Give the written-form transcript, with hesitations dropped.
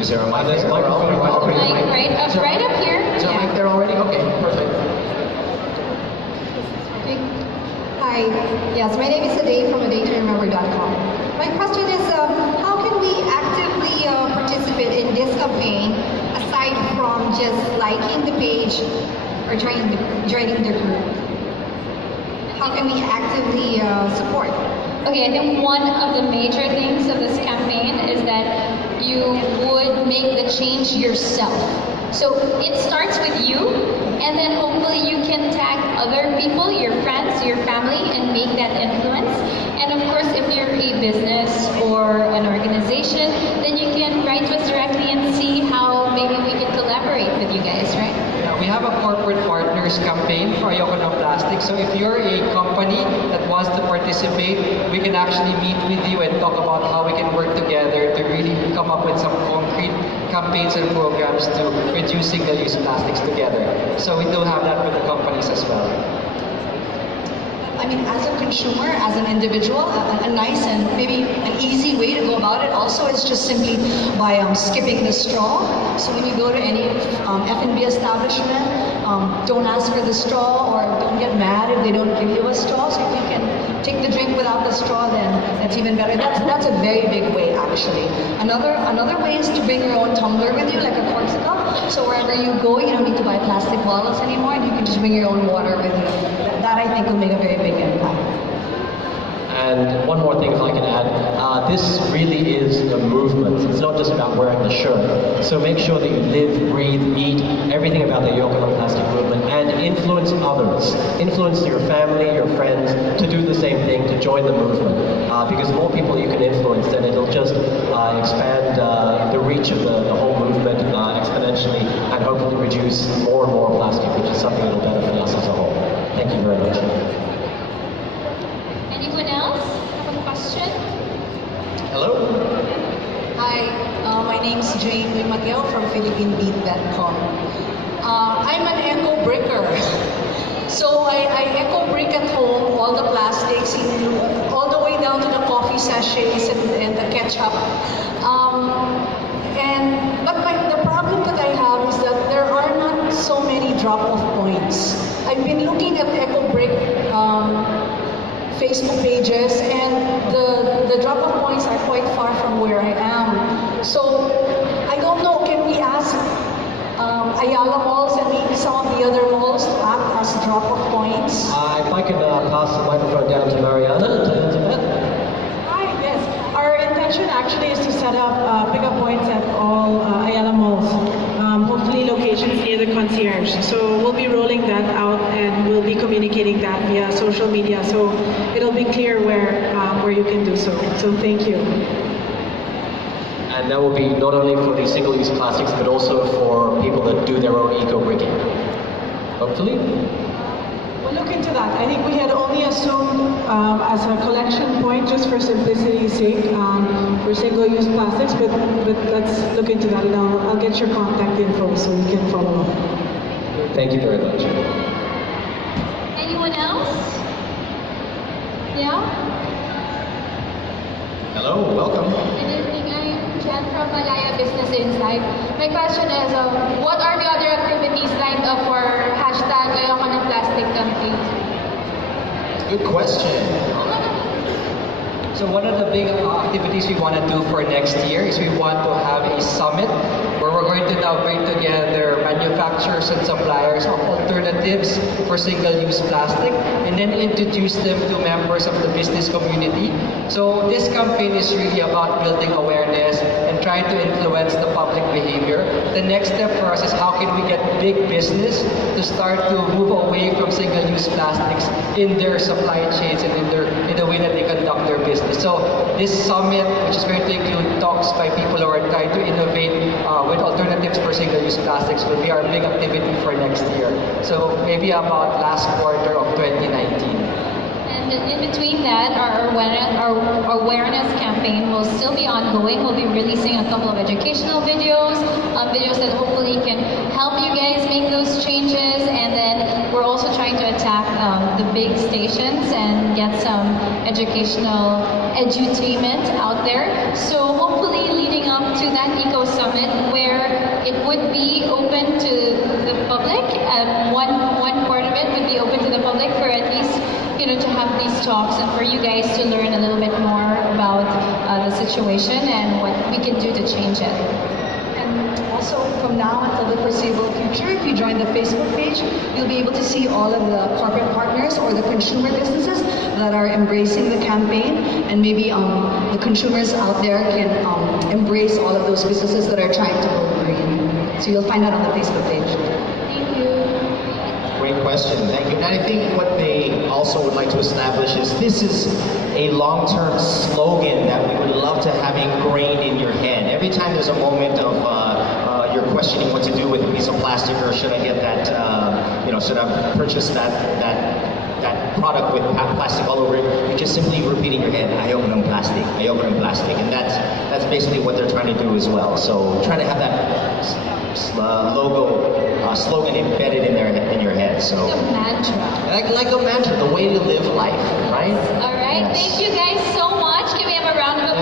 Is there a mic There's there? a microphone Right up here. Is there a mic there already? Okay, perfect. Hi, yes, my name is Ade from adaytoremember.com. My question is, how can we actively participate in this campaign aside from just liking the page or joining the group? How can we actively support? Okay, I think one of the major things of this campaign is that you would make the change yourself. So it starts with you, and then hopefully you can tag other people, your friends, your family, and make that influence. And of course, if you're a business or an organization, then you can write to us directly and see how maybe we can collaborate with you guys, right? Yeah, we have a corporate partners campaign for Ayoko no Plastic. So if you're a company that wants to participate, we can actually meet with you and talk about how we can work together to really come up with some concrete campaigns and programs to reduce single-use plastics together. So we do have that with the companies as well. I mean, as a consumer, as an individual, a nice and maybe an easy way to go about it also is just simply by skipping the straw. So when you go to any F&B establishment, don't ask for the straw or don't get mad if they don't give you a straw. So if you can take the drink without the straw, then that's even better. That's a very big way, actually. Another way is to bring your own tumbler with you, like a corksicle. So wherever you go, you don't need to buy plastic bottles anymore, and you can just bring your own water with you. That I think will make a very big impact. And one more thing if I can add, this really is a movement. It's not just about wearing the shirt. So make sure that you live, breathe, eat everything about the Ayoko no Plastic movement and influence others. Influence your family, your friends to do the same thing, to join the movement. Because the more people you can influence, then it'll just expand the reach of the whole movement exponentially and hopefully reduce more and more plastic, which is something that will benefit us as a whole. Thank you very much. Anyone else have a question? Hello? Hi, my name is Jane Mateo from PhilippineBeat.com. I'm an eco bricker. So I eco brick at home, all the plastics, all the way down to the coffee sachets and the ketchup. But the problem that I have is that there are not so many drop-off points. I've been looking at eco brick Facebook pages, and the drop-off points are quite far from where I am. So I don't know, can we ask Ayala malls and maybe some of the other malls to act as drop-off points? If I could pass the microphone down to Mariana to answer that. Hi, yes. Our intention actually is to set up pickup points at all Ayala malls, hopefully locations near the concierge. So we'll be rolling that out and we'll be communicating that via social media. So it'll be clear where you can do so. So thank you. And that will be not only for the single-use plastics, but also for people that do their own eco-bricking. Hopefully. We'll look into that. I think we had only assumed as a collection point, just for simplicity's sake, for single-use plastics, but let's look into that, and I'll get your contact info so we can follow up. Thank you very much. Anyone else? Yeah? Hello, welcome. Good evening, I'm Jen from Malaya Business Insight. My question is, what are the other activities lined up for hashtag Ayoko no Plastic campaign? Good question. So one of the big activities we want to do for next year is we want to have a summit where we're going to now bring together manufacturers and suppliers of alternatives for single-use plastic and then introduce them to members of the business community. So this campaign is really about building awareness and trying to influence the public behavior. The next step for us is how can we get big business to start to move away from single-use plastics in their supply chains and in the way that they conduct their business. So this summit, which is going to include talks by people who are trying to innovate with alternatives for single-use plastics, will be our big activity for next year. So maybe about last quarter of 2019. And in between that, our awareness campaign will still be ongoing. We'll be releasing a couple of educational videos, videos that hopefully can help you guys make those changes. And then we're also trying to attack the big stations and get some educational edutainment out there. So hopefully leading up to that Eco Summit where it would be open to the public. One part of it would be open to the public for at least, to have these talks and for you guys to learn a little bit more about the situation and what we can do to change it. And also, from now until the foreseeable future, if you join the Facebook page, you'll be able to see all of the corporate partners or the consumer businesses that are embracing the campaign, and maybe the consumers out there can embrace all of those businesses that are trying to go green. So you'll find that on the Facebook page. Thank you. Great question, thank you. And I think what they also would like to establish is this is a long-term slogan that we would love to have ingrained in your head. Every time there's a moment of you're questioning what to do with a piece of plastic, or should I get that, should I purchase that product with plastic all over it, you just simply repeat in your head, Ayoko ng plastic, Ayoko ng plastic. And that's basically what they're trying to do as well. So trying to have that slogan embedded in your head. So Like a mantra. like a mantra, the way to live life, right? All right, Yes. thank you guys so much. Can we have a round of applause?